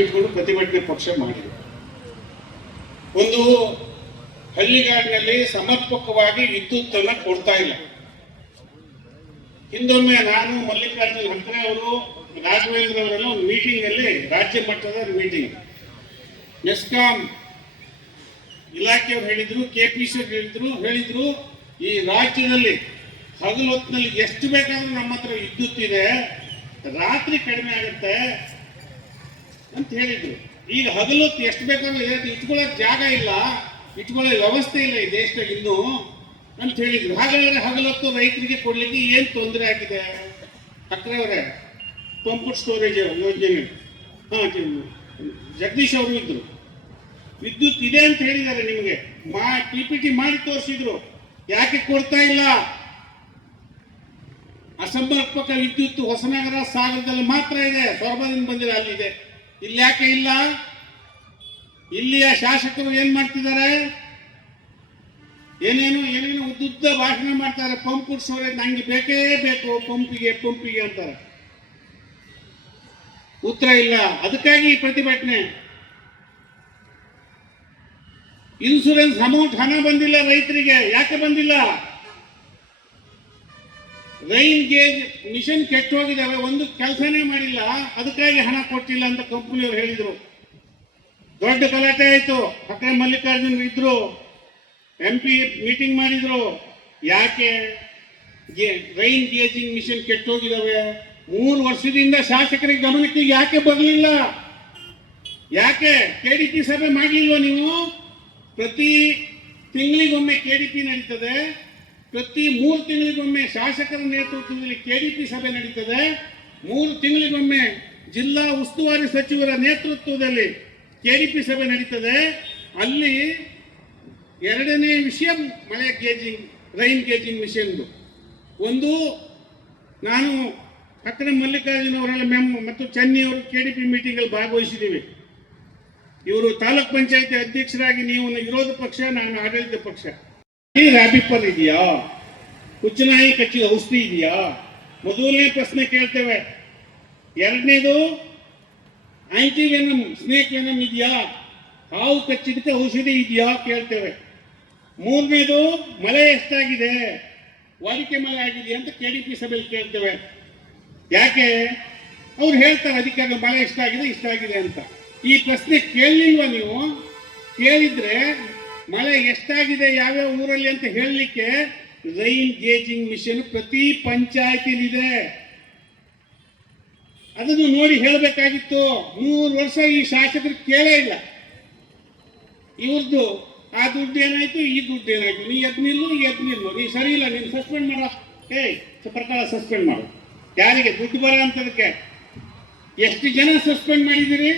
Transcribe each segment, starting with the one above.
ಇಟ್ಕೊಂಡು ಪ್ರತಿಭಟನೆ ಪಕ್ಷ ಮಾಡಿದೆ. ಒಂದು ಹಳ್ಳಿಗಾಡಿನಲ್ಲಿ ಸಮರ್ಪಕವಾಗಿ ವಿದ್ಯುತ್ ಅನ್ನ ಕೊಡ್ತಾ ಇಲ್ಲ. ಹಿಂದೊಮ್ಮೆ ನಾನು ಮಲ್ಲಿಕಾರ್ಜುನ್ ಖರ್ಗೆ ಅವರು, ರಾಘವೇಂದ್ರ ಅವರೆಲ್ಲ ಒಂದು ಮೀಟಿಂಗ್ ಅಲ್ಲಿ ರಾಜ್ಯ ಮಟ್ಟದ ಮೀಟಿಂಗ್. ಎಸ್ಕಾಂ ಇಲಾಖೆಯವರು ಹೇಳಿದ್ರು ಸಿ ಹೇಳಿದ್ರು ಹೇಳಿದ್ರು, ಈ ರಾಜ್ಯದಲ್ಲಿ ಹಗಲು ಹೊತ್ತಿನಲ್ಲಿ ಎಷ್ಟು ಬೇಕಾದ್ರೂ ನಮ್ಮ ಹತ್ರ ವಿದ್ಯುತ್ ಇದೆ, ರಾತ್ರಿ ಕಡಿಮೆ ಆಗುತ್ತೆ ಅಂತ ಹೇಳಿದ್ರು. ಈಗ ಹಗಲು ಎಷ್ಟು ಬೇಕಾದ್ರೂ ಇದೆ ಇಟ್ಕೊಳ್ಳೋಕೆ ಜಾಗ ಇಲ್ಲ. ಇಟ್ಕೊಳ್ಳೋ ವ್ಯವಸ್ಥೆ ಇಲ್ಲ ಈ ದೇಶದಾಗ ಇನ್ನೂ ಅಂತ ಹೇಳಿದ್ರು. ಹಾಗಾದ್ರೆ ಹಗಲೊತ್ತು ರೈತರಿಗೆ ಕೊಡ್ಲಿಕ್ಕೆ ಏನು ತೊಂದರೆ ಆಗಿದೆ? ಅವರೇ ಪಂಪ್ ಸ್ಟೋರೇಜ್ ಯೋಜನೆ. ಹಾಂ ಜಗದೀಶ್ ಅವರು ಇದ್ರು. ವಿದ್ಯುತ್ ಇದೆ ಅಂತ ಹೇಳಿದ್ದಾರೆ ನಿಮಗೆ. ಮಾ ಪಿ ಪಿ ಟಿ ಮಾಡಿ ತೋರಿಸಿದ್ರು. ಯಾಕೆ ಕೊಡ್ತಾ ಇಲ್ಲ? ಅಸಮರ್ಪಕ ವಿದ್ಯುತ್ ಹೊಸನಗರ ಸಾಗರದಲ್ಲಿ ಮಾತ್ರ ಇದೆ. ಸೊರಬದಿಂದ ಬಂದಿದೆ ಅಲ್ಲಿದೆ. ಇಲ್ಲಿ ಯಾಕೆ ಇಲ್ಲ? ಇಲ್ಲಿಯ ಶಾಸಕರು ಏನ್ ಮಾಡ್ತಿದ್ದಾರೆ? ಏನೇನು ಏನೇನು ಉದ್ದುದ್ದ ಭಾಷಣ ಮಾಡ್ತಾರೆ? ಪಂಪ್ ಕುಡಿಸೋರೆ ನಂಗೆ ಬೇಕೇ ಬೇಕು, ಪಂಪಿಗೆ ಪಂಪಿಗೆ ಅಂತಾರೆ. ಉತ್ತರ ಇಲ್ಲ. ಅದಕ್ಕಾಗಿ ಪ್ರತಿಭಟನೆ. ಇನ್ಸೂರೆನ್ಸ್ ಅಮೌಂಟ್ ಹಣ ಬಂದಿಲ್ಲ ರೈತರಿಗೆ. ಯಾಕೆ ಬಂದಿಲ್ಲ? ರೈನ್ ಗೇಜ್ ಮಿಷನ್ ಕೆಟ್ಟು ಹೋಗಿದ್ದಾವೆ ಒಂದು ಕೆಲಸನೇ ಮಾಡಿಲ್ಲ, ಅದಕ್ಕಾಗಿ ಹಣ ಕೊಟ್ಟಿಲ್ಲ ಅಂತ ಕಂಪ್ನಿಯವರು ಹೇಳಿದರು. ದೊಡ್ಡ ಗಲಾಟೆ ಆಯಿತು. ಅಕ್ಕರೆ ಮಲ್ಲಿಕಾರ್ಜುನ್ ಇದ್ರು. ಎಂ ಪಿ ಮೀಟಿಂಗ್ ಮಾಡಿದ್ರು. ಯಾಕೆ? ರೈನ್ ಗೇಜಿಂಗ್ ಮಿಷನ್ ಕೆಟ್ಟೋಗಿದಾವೆ. ಮೂರು ವರ್ಷದಿಂದ ಶಾಸಕರಿಗೆ ಗಮನಕ್ಕೆ ಯಾಕೆ ಬರಲಿಲ್ಲ? ಯಾಕೆ? ಕೆ ಡಿ ಪಿ ಸಭೆ ಮಾಡಲಿಲ್ವ ನೀವು? ಪ್ರತಿ ತಿಂಗಳಿಗೊಮ್ಮೆ ಕೆ ಡಿ ಪಿ ನಡೀತದೆ. ಪ್ರತಿ ಮೂರು ತಿಂಗಳಿಗೊಮ್ಮೆ ಶಾಸಕರ ನೇತೃತ್ವದಲ್ಲಿ ಕೆ ಡಿ ಪಿ ಸಭೆ ನಡೀತದೆ. ಮೂರು ತಿಂಗಳಿಗೊಮ್ಮೆ ಜಿಲ್ಲಾ ಉಸ್ತುವಾರಿ ಸಚಿವರ ನೇತೃತ್ವದಲ್ಲಿ ಕೆ ಡಿ ಪಿ ಸಭೆ ನಡೀತದೆ. ಅಲ್ಲಿ ಎರಡನೇ ವಿಷಯ ಮಳೆ ಗೇಜಿಂಗ್, ರೈನ್ ಗೇಜಿಂಗ್ ಮಿಷನ್ದು. ಒಂದು, ನಾನು ಅಕ್ರಮ ಮಲ್ಲಿಕಾರ್ಜುನ ಅವರೆಲ್ಲ ಮೆಮ್ ಮತ್ತು ಚೆನ್ನಿ ಅವರು ಕೆ ಡಿ ಪಿ ಮೀಟಿಂಗಲ್ಲಿ ಭಾಗವಹಿಸಿದ್ದೀವಿ. ಇವರು ತಾಲೂಕ್ ಪಂಚಾಯತಿ ಅಧ್ಯಕ್ಷರಾಗಿ ನೀವು ವಿರೋಧ ಪಕ್ಷ, ನಾನು ಆಡಳಿತ ಪಕ್ಷ. ಈ ರ್ಯಾಬಿಪರ್ ಇದೆಯಾ? ಹುಚ್ಚನಾಯಿ ಕಚ್ಚಿದ ಔಷಧಿ ಇದೆಯಾ? ಮೊದಲನೇ ಪ್ರಶ್ನೆ ಕೇಳ್ತೇವೆ. ಎರಡನೇದು ಆಂಟಿವೆನಮ್ ಸ್ನೇಕ್ ವೆನಮ್ ಇದೆಯಾ? ಹಾವು ಕಚ್ಚಿದಕ್ಕೆ ಔಷಧಿ ಇದೆಯಾ ಕೇಳ್ತೇವೆ. ಮೂರನೇದು, ಮಳೆ ಎಷ್ಟಾಗಿದೆ? ವಾಡಿಕೆ ಮಳೆ ಆಗಿದೆ ಅಂತ ಕೆ ಡಿ ಪಿ ಸಭೆಯಲ್ಲಿ ಕೇಳ್ತೇವೆ. ಯಾಕೆ? ಅವ್ರು ಹೇಳ್ತಾರೆ ಅಧಿಕಾರಿ, ಮಳೆ ಇಷ್ಟ ಆಗಿದೆ ಅಂತ. ಈ ಪ್ರಶ್ನೆ ಕೇಳಲಿಲ್ವಾ ನೀವು? ಕೇಳಿದ್ರೆ ಮಳೆ ಎಷ್ಟಾಗಿದೆ ಯಾವ್ಯಾವ ಊರಲ್ಲಿ ಅಂತ ಹೇಳಲಿಕ್ಕೆ ರೈನ್ ಗೇಜಿಂಗ್ ಮಿಷನ್ ಪ್ರತಿ ಪಂಚಾಯತಿಲಿದೆ ಅದನ್ನು ನೋಡಿ ಹೇಳಬೇಕಾಗಿತ್ತು. ಮೂರು ವರ್ಷ ಈ ಶಾಸಕರು ಕೇಳೇ ಇಲ್ಲ. ಇವ್ರದ್ದು ಆ ದುಡ್ಡು ಏನಾಯ್ತು, ಈ ದುಡ್ಡು ಏನಾಯ್ತು? ನೀ ಎದ್ ನಿಲ್ಲು ಎದ್ ನಿಲ್ಲು. ನೀ ಸರಿ ಇಲ್ಲ, ನೀನು ಸಸ್ಪೆಂಡ್ ಮಾಡ. ಏಯ್ ಪ್ರಕಾರ ಸಸ್ಪೆಂಡ್ ಮಾಡು. ಯಾರಿಗೆ? ದುಡ್ಡು ಬರೋ ಅಂತದಕ್ಕೆ. ಎಷ್ಟು ಜನ ಸಸ್ಪೆಂಡ್ ಮಾಡಿದಿರಿ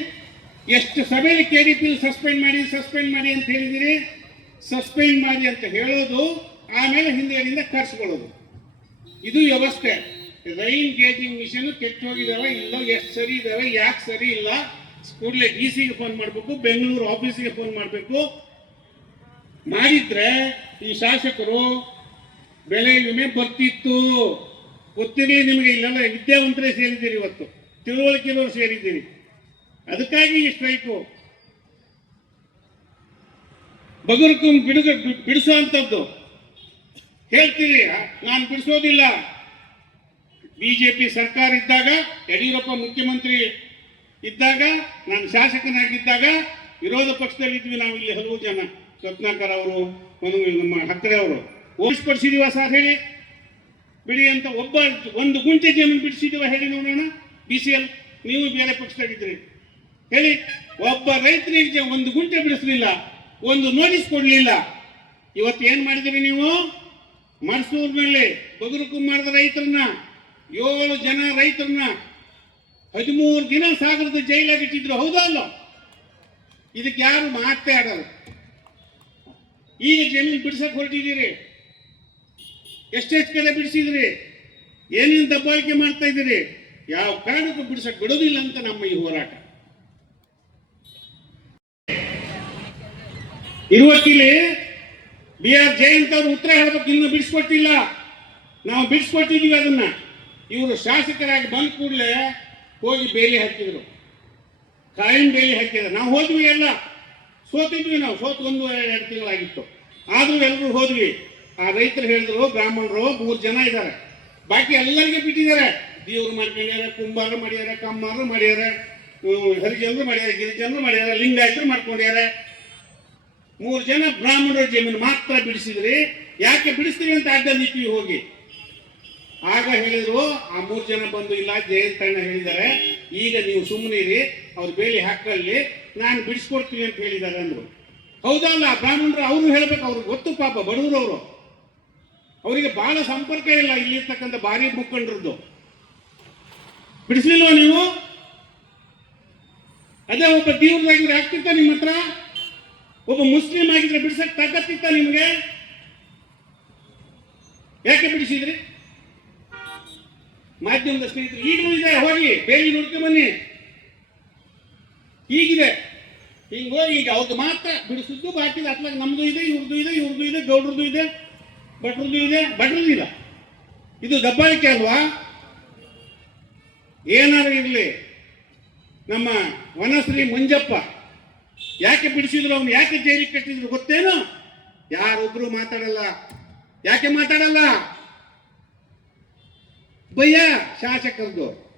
ಎಷ್ಟು ಸಭೆಯಲ್ಲಿ ಕೆ ಡಿ ಪಿ ಸಸ್ಪೆಂಡ್ ಮಾಡಿ ಸಸ್ಪೆಂಡ್ ಮಾಡಿ ಅಂತ ಹೇಳಿದಿರಿ ಸಸ್ಪೆಂಡ್ ಮಾಡಿ ಅಂತ ಹೇಳೋದು ಆಮೇಲೆ ಹಿಂದೆಗಡೆಯಿಂದ ಕರ್ಸ್ಕೊಳ್ಳೋದು. ಇದು ವ್ಯವಸ್ಥೆ. ರೈನ್ ಗೇಜಿಂಗ್ ಮಿಷನ್ ಕೆಟ್ಟು ಹೋಗಿದಾವೆ ಇಲ್ಲ ಎಷ್ಟು ಸರಿ ಇದಾವೆ, ಯಾಕೆ ಸರಿ ಇಲ್ಲ, ಕೂಡಲೇ ಡಿ ಸಿಗೆ ಫೋನ್ ಮಾಡಬೇಕು, ಬೆಂಗಳೂರು ಆಫೀಸಿಗೆ ಫೋನ್ ಮಾಡಬೇಕು. ಮಾಡಿದ್ರೆ ಈ ಶಾಸಕರು ಬೆಲೆ ವಿಮೆ ಬರ್ತಿತ್ತು. ಗೊತ್ತಿರಲಿ ನಿಮಗೆ, ಇಲ್ಲೆಲ್ಲ ವಿದ್ಯಾವಂತರೇ ಸೇರಿದ್ದೀರಿ ಇವತ್ತು. ತಿಳುವಳಿಕೆಯವರು ಸೇರಿದ್ದೀರಿ. ಅದಕ್ಕಾಗಿ ಈ ಸ್ಟ್ರೈಕು. ಬಗುರುಕು ಬಿಡುಗ ಬಿಡಿಸುವಂಥದ್ದು. ಹೇಳ್ತೀರಿ ನಾನು ಬಿಡಿಸೋದಿಲ್ಲ. ಬಿಜೆಪಿ ಸರ್ಕಾರ ಇದ್ದಾಗ, ಯಡಿಯೂರಪ್ಪ ಮುಖ್ಯಮಂತ್ರಿ ಇದ್ದಾಗ, ನಾನು ಶಾಸಕನಾಗಿದ್ದಾಗ, ವಿರೋಧ ಪಕ್ಷದಲ್ಲಿದ್ವಿ ನಾವು ಇಲ್ಲಿ ಹಲವು ಜನ. ರತ್ನಾಕರ್ ಅವರು ನಮ್ಮ ಹಕ್ಕರೆ ಅವರು. ಓಡಿಸ್ಪಡಿಸಿದೀವ ಸರ್ ಹೇಳಿ. ಬಿಡಿ ಅಂತ ಒಬ್ಬ ಒಂದು ಗುಂಟೆ ಜಮೀನು ಬಿಡಿಸಿದೀವ ಹೇಳಿ ನೋಡೋಣ. ಬಿ ಸಿ ಎಲ್ ನೀವು ಬೇರೆ ಪಕ್ಷದಾಗಿದ್ರಿ ಹೇಳಿ, ಒಬ್ಬ ರೈತರಿಗೆ ಒಂದು ಗುಂಟೆ ಬಿಡಿಸಲಿಲ್ಲ. ಒಂದು ನೋಟಿಸ್ ಕೊಡಲಿಲ್ಲ. ಇವತ್ತು ಏನು ಮಾಡಿದ್ರಿ ನೀವು? ಮೈಸೂರಿನಲ್ಲಿ ಬಗುರು ಕುಮಾರದ ರೈತರನ್ನ, ಏಳು ಜನ ರೈತರನ್ನ ಹದಿಮೂರು ದಿನ ಸಾಗರದ ಜೈಲಾಗಿ ಇಟ್ಟಿದ್ರು. ಅಲ್ಲ? ಇದಕ್ಕೆ ಯಾರು ಮಾತೇ ಆಡಲ್ಲ. ಈಗ ಜಮೀನು ಬಿಡಿಸಕ್ಕೆ ಹೊರಟಿದ್ದೀರಿ. ಎಷ್ಟೆಷ್ಟು ಕಡೆ ಬಿಡಿಸಿದ್ರಿ? ಏನೇನು ದಬ್ಬಾಳಿಕೆ ಮಾಡ್ತಾ ಇದ್ದೀರಿ? ಯಾವ ಕಾರಣಕ್ಕೂ ಬಿಡಿಸಕ್ ಬಿಡೋದಿಲ್ಲ ಅಂತ ನಮ್ಮ ಈ ಹೋರಾಟ. ಇರುವತ್ತಿಲಿ ಬಿ ಆರ್ ಜಯಂತ್ ಅವರು ಉತ್ತರ ಹೇಳಬೇಕು, ಇನ್ನು ಬಿಡಿಸ್ಕೊಟ್ಟಿಲ್ಲ. ನಾವು ಬಿಡಿಸ್ಕೊಟ್ಟಿದೀವಿ ಅದನ್ನ. ಇವರು ಶಾಸಕರಾಗಿ ಬಂದ ಕೂಡಲೇ ಹೋಗಿ ಬೇಲಿ ಹಾಕಿದ್ರು. ಕಾಯಂ ಬೇಲಿ ಹಾಕಿದ್ರು. ನಾವು ಹೋದ್ವಿ ಎಲ್ಲ. ಸೋತಿದ್ವಿ ನಾವು. ಸೋತು ಒಂದು, ಎರಡು ತಿಂಗಳಾಗಿತ್ತು. ಆದರೂ ಎಲ್ಲರೂ ಹೋದ್ವಿ. ಆ ರೈತರು ಹೇಳಿದ್ರು, ಬ್ರಾಹ್ಮಣರು, ಮೂರು ಜನ ಇದ್ದಾರೆ ಬಾಕಿ ಎಲ್ಲರಿಗೆ ಬಿಟ್ಟಿದ್ದಾರೆ. ದೇವ್ರು ಮಾಡ್ಕೊಂಡಿದ್ದಾರೆ ಕುಂಬಾರರು ಮಾಡ್ಯಾರ ಕಮ್ಮಾರರು ಮಾಡ್ಯಾರ ಹರಿಜನರು ಮಾಡ್ಯಾರ, ಗಿರಿಜನರು ಮಾಡ್ಯಾರ, ಲಿಂಗಾಯತರು ಮಾಡ್ಕೊಂಡಿದ್ದಾರೆ ಮೂರು ಜನ ಬ್ರಾಹ್ಮಣರ ಜಮೀನು ಮಾತ್ರ ಬಿಡಿಸಿದ್ರಿ ಯಾಕೆ ಬಿಡಿಸ್ತೀವಿ ಅಂತ ಅಡ್ಡ ನಿಂತೀವಿ ಹೋಗಿ. ಆಗ ಹೇಳಿದ್ರು, ಆ ಮೂರು ಜನ ಬಂದು ಇಲ್ಲ ಜಯಂತಣ್ಣ ಹೇಳಿದ್ದಾರೆ, ಈಗ ನೀವು ಸುಮ್ಮನಿರಿ ಅವ್ರು ಬೇಲಿ ಹಾಕಲ್ಲಿ, ನಾನು ಬಿಡಿಸ್ಕೊಡ್ತೀನಿ ಅಂತ ಹೇಳಿದ್ದಾರೆ ಅಂದ್ರು. ಹೌದಲ್ಲ, ಬ್ರಾಹ್ಮಣರು ಅವರು ಹೇಳ್ಬೇಕು, ಅವ್ರಿಗೆ ಗೊತ್ತು ಪಾಪ ಬಡವರು ಅವರು ಅವರಿಗೆ ಬಹಳ ಸಂಪರ್ಕ ಇಲ್ಲ ಇಲ್ಲಿರ್ತಕ್ಕಂಥ ಭಾರಿ ಮುಖಂಡರದ್ದು. ಬಿಡಿಸ್ಲಿಲ್ವ ನೀವು? ಅದೇ ಒಬ್ಬ ದೇವ್ರದಾಗಿದ್ರೆ ಆಗ್ತಿತ್ತ ನಿಮ್ಮ ಹತ್ರ? ಒಬ್ಬ ಮುಸ್ಲಿಂ ಆಗಿದ್ರೆ ಬಿಡಿಸಕ್ ತಾಕತ್ತಿತ್ತ ನಿಮ್ಗೆ? ಯಾಕೆ ಬಿಡಿಸಿದ್ರಿ? ಮಾಧ್ಯಮದ ಸ್ನೇಹಿತರು, ಈಗಲೂ ಇದೆ, ಹೋಗಿ ಬೇಗಿ ನೋಡ್ಕೊ ಬನ್ನಿ. ಈಗಿದೆ ಹಿಂಗ ಹೋಗಿ, ಈಗ ಅವ್ರದ್ದು ಮಾತ್ರ ಬಿಡಿಸಿದ್ದು ಬಾಕಿ ಅತ್ಲಾಗ ನಮ್ದು ಇದೆ ಇವ್ರದ್ದು ಇದೆ ಇವ್ರದ್ದು ಇದೆ, ಗೌಡ್ರದ್ದು ಇದೆ, ಭಟ್ರದ್ದು ಇದೆ, ಭಟ್ರದ್ದು ಇಲ್ಲ. ಇದು ದಬ್ಬಾಳಿಕೆ ಅಲ್ವಾ? ಏನಾರು ಇರಲಿ. ನಮ್ಮ ವನಶ್ರೀ ಮಂಜಪ್ಪ. ಯಾಕೆ ಬಿಡಿಸಿದ್ರು ಅವನು? ಯಾಕೆ ಜೈಲಿಗೆ ಕಟ್ಟಿದ್ರು ಗೊತ್ತೇನು? ಯಾರೊಬ್ರು ಮಾತಾಡಲ್ಲ. ಯಾಕೆ ಮಾತಾಡಲ್ಲ? ಬಯ್ಯ ಶಾಸಕರದು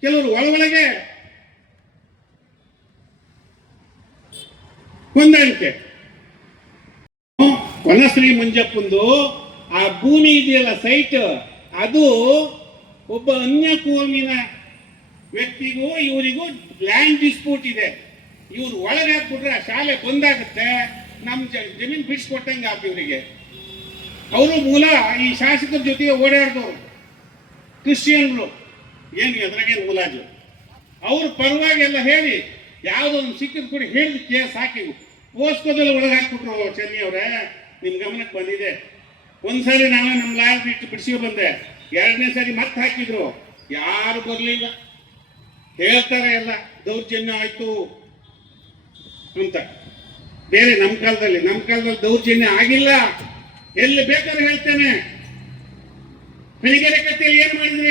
ಕೆಲವರು ಒಳಗೊಳಗೆ ಹೊಂದಾಣಿಕೆ. ವನಶ್ರೀ ಮಂಜಪ್ಪಂದು ಆ ಭೂಮಿ ಇದೆಯಲ್ಲ ಸೈಟ್ ಅದು ಒಬ್ಬ ಅನ್ಯ ಕೋಮಿನ ವ್ಯಕ್ತಿಗೂ ಇವರಿಗೂ ಲ್ಯಾಂಡ್ ಡಿಸ್ಪ್ಯೂಟ್ ಇದೆ. ಇವ್ರು ಒಳಗೆ ಹಾಕ್ಬಿಟ್ರೆ ಆ ಶಾಲೆ ಬಂದಾಗುತ್ತೆ. ನಮ್ಮ ಜಮೀನ್ ಬಿಡಿಸ್ಕೊಟ್ಟಂಗೆ ಆತ ಇವರಿಗೆ. ಅವರು ಮೂಲ ಈ ಶಾಸಕರ ಜೊತೆಗೆ ಓಡಾಡಿದವರು ಕ್ರಿಶ್ಚಿಯನ್ರು ಏನು ಎದುರಾಗೇನು ಮುಲಾಜು? ಅವ್ರ ಪರವಾಗಿ ಎಲ್ಲ ಹೇಳಿ, ಯಾವುದೊಂದು ಸಿಕ್ಕಿದ ಕೂಡ ಹೇಳಿದ ಕೇಸ್ ಹಾಕಿ, ಓಸ್ಕೋದಲ್ಲಿ ಒಳಗೆ ಹಾಕ್ಬಿಟ್ರು ಚೆನ್ನಿ ಅವರೇ. ನಿಮ್ಮ ಗಮನಕ್ಕೆ ಬಂದಿದೆ. ಒಂದ್ಸರಿ ನಾನು ನಮ್ಮ ಲಾಯರ್ ಬಿಟ್ಟು ಬಿಡಿಸಿ ಬಂದೆ. ಎರಡನೇ ಸರಿ ಮತ್ತೆ ಹಾಕಿದ್ರು. ಯಾರು ಬರಲಿಲ್ಲ. ಹೇಳ್ತಾರೆ ಎಲ್ಲ. ದೌರ್ಜನ್ಯ ಆಯ್ತು. ಅಂತ. ಬೇರೆ ನಮ್ಮ ಕಾಲದಲ್ಲಿ ನಮ್ಮ ಕಾಲದಲ್ಲಿ ದೌರ್ಜನ್ಯ ಆಗಿಲ್ಲ. ಎಲ್ಲಿ ಬೇಕಾದ್ರೆ ಹೇಳ್ತೇನೆ. ಬೆಳಿಗ್ಗೆ ಕಟ್ಟೆಯಲ್ಲಿ ಏನ್ ಮಾಡಿದ್ರಿ?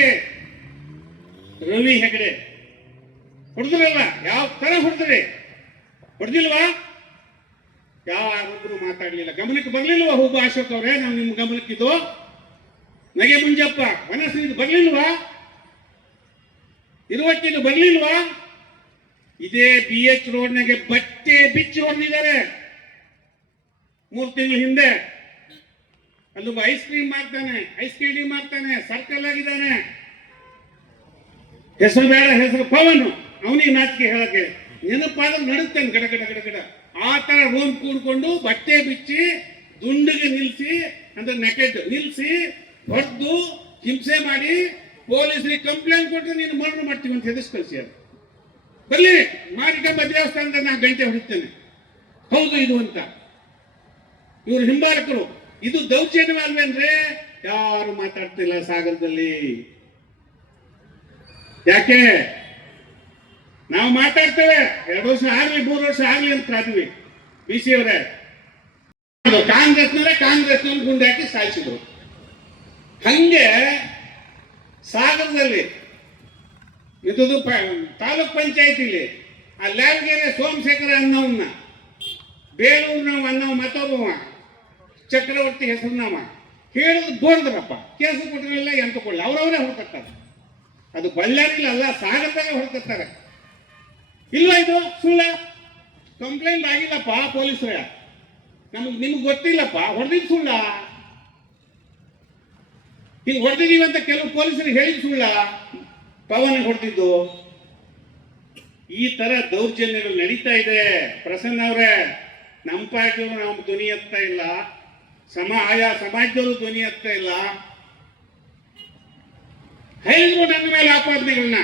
ರವಿ ಹೆಗಡೆ. ಹೊಡೆದ್ರಲ್ಲ? ಯಾವ ತರ ಹೊಡೆದ್ರಿ? ಹೊಡೆದಿಲ್ವಾ? ಯಾರೊಬ್ಬರು ಮಾತಾಡ್ಲಿಲ್ಲ. ಗಮನಕ್ಕೆ ಬರ್ಲಿಲ್ವಾ ಹೂಬ ಅಶೋಕ್ ಅವ್ರೆ? ನಾವು ನಿಮ್ ಗಮನಕ್ಕಿದ್ದು ನಗೆ ಮುಂಜಪ್ಪ ಇದು ಬರ್ಲಿಲ್ವಾ? ಇರುವತ್ತಿದು ಬರ್ಲಿಲ್ವಾ? ಇದೇ ಬಿ ಎಚ್ ರೋಡ್ನಾಗೆ ಬಟ್ಟೆ ಬಿಚ್ಚಿ ಹೊಡೆದಿದ್ದಾರೆ ಮೂರು ತಿಂಗಳ ಹಿಂದೆ. ಅಲ್ಲೊಬ್ಬ ಐಸ್ ಕ್ರೀಮ್ ಮಾಡ್ತಾನೆ ಐಸ್ ಕ್ಯಾಂಡಿ ಮಾಡ್ತಾನೆ ಸರ್ಕಲ್ ಆಗಿದ್ದಾನೆ. ಹೆಸರು ಬೇಡ, ಹೆಸರು ಪವನ್. ಅವನಿಗೆ ನಾಚಿಕೆ ಹೇಳಕ್ಕೆ. ನೆನಪಾದ್ರೆ ನಡುತ್ತೇನೆ ಗಡ ಗಡ ಗಡ ಗಡ. ಆ ತರ ರೂಮ್ ಕೂಡ್ಕೊಂಡು ಬಟ್ಟೆ ಬಿಚ್ಚಿ, ದುಂಡಿಗೆ ನಿಲ್ಸಿ, ಅಂದ್ರೆ ನೆಕೆಟ್ ನಿಲ್ಸಿ, ಹೊಡೆದು ಹಿಂಸೆ ಮಾಡಿ, ಪೊಲೀಸರಿಗೆ ಕಂಪ್ಲೇಂಟ್ ಕೊಟ್ಟರೆ ನೀನು ಮರಣ ಮಾಡ್ತೀವಿ ಅಂತ ಹೆದರ್ಸ್ ಕಳಿಸಿ ಅದು ಬರ್ಲಿ, ಮಾರಿಕಂಬ ದೇವಸ್ಥಾನದ ನಾನು ಗಂಟೆ ಹೊಡಿತೇನೆ. ಹೌದು ಇದು ಅಂತ. ಇವರು ಹಿಂಬಾಲಕರು. ಇದು ದೌರ್ಜನ್ಯವಲ್ವೇನ್ರಿ ಯಾರು ಮಾತಾಡ್ತಿಲ್ಲ ಸಾಗರದಲ್ಲಿ. ಯಾಕೆ? ನಾವು ಮಾತಾಡ್ತೇವೆ. ಎರಡು ವರ್ಷ ಆಗ್ಲಿ, ಮೂರು ವರ್ಷ ಆಗ್ಲಿ ಅಂತ ಕಾದ್ವಿ ಬಿ ಸಿ ಅವರೇ. ಕಾಂಗ್ರೆಸ್ನವರೇ ಕಾಂಗ್ರೆಸ್ ಗುಂಡಾಕಿ ಸಾಯಿಸಿದ್ರು. ಹಂಗೆ ಸಾಗರದಲ್ಲಿ ಇದು ತಾಲೂಕ್ ಇಲ್ಲಿ. ಆ ಲ್ಯಾಲ್ಗೆರೆ ಸೋಮಶೇಖರ ಅನ್ನೋವನ್ನ ಬೇಲೂರಿನವ ಅನ್ನೋ ಮತ್ತೊಬ್ಬವ, ಚಕ್ರವರ್ತಿ ಹೆಸರುನವ. ಹೇಳಿದ್ರು ಬೋರ್ದ್ರಪ್ಪ ಕೇಸು ಕೊಟ್ಟಿರಲಿಲ್ಲ ಎಂತ ಕೊಡಲಿ ಅವ್ರವರೇ ಹೊರತಾರೆ ಅದು ಬಳ್ಳಾರಿಲಿ ಅಲ್ಲ ಸಾಗರದಾಗ ಹೊರಕತ್ತಾರೆ ಇಲ್ಲ ಇದು? ಸುಳ್ಳ? ಕಂಪ್ಲೇಂಟ್ ಆಗಿಲ್ಲಪ್ಪ ಪೊಲೀಸರ. ನಮಗೆ, ನಿಮ್ಗೆ ಗೊತ್ತಿಲ್ಲಪ್ಪ ಹೊಡೆದಿದ್ದು ಸುಳ್ಳ? ಹಿಂಗೆ ಹೊಡೆದಿದ್ದೀವಿ ಅಂತ ಕೆಲವು ಪೊಲೀಸರಿಗೆ ಹೇಳಿದ್ ಸುಳ್ಳ? ಪವನ್ ಹೊಡೆದಿದ್ದು. ಈ ತರ ದೌರ್ಜನ್ಯಗಳು ನಡೀತಾ ಇದೆ. ಪ್ರಸನ್ನ ಅವರೇ, ನಮ್ಮ ಪಾರ್ಟಿಯವರು ನಾವು ಧ್ವನಿ ಎತ್ತಾ ಇಲ್ಲ. ಸಮ, ಆಯಾ ಸಮಾಜದವರು ಧ್ವನಿ ಎತ್ತಾ ಇಲ್ಲ. ಹೇಳಿದ್ರು ನನ್ನ ಮೇಲೆ ಆಪಾದನೆಗಳನ್ನ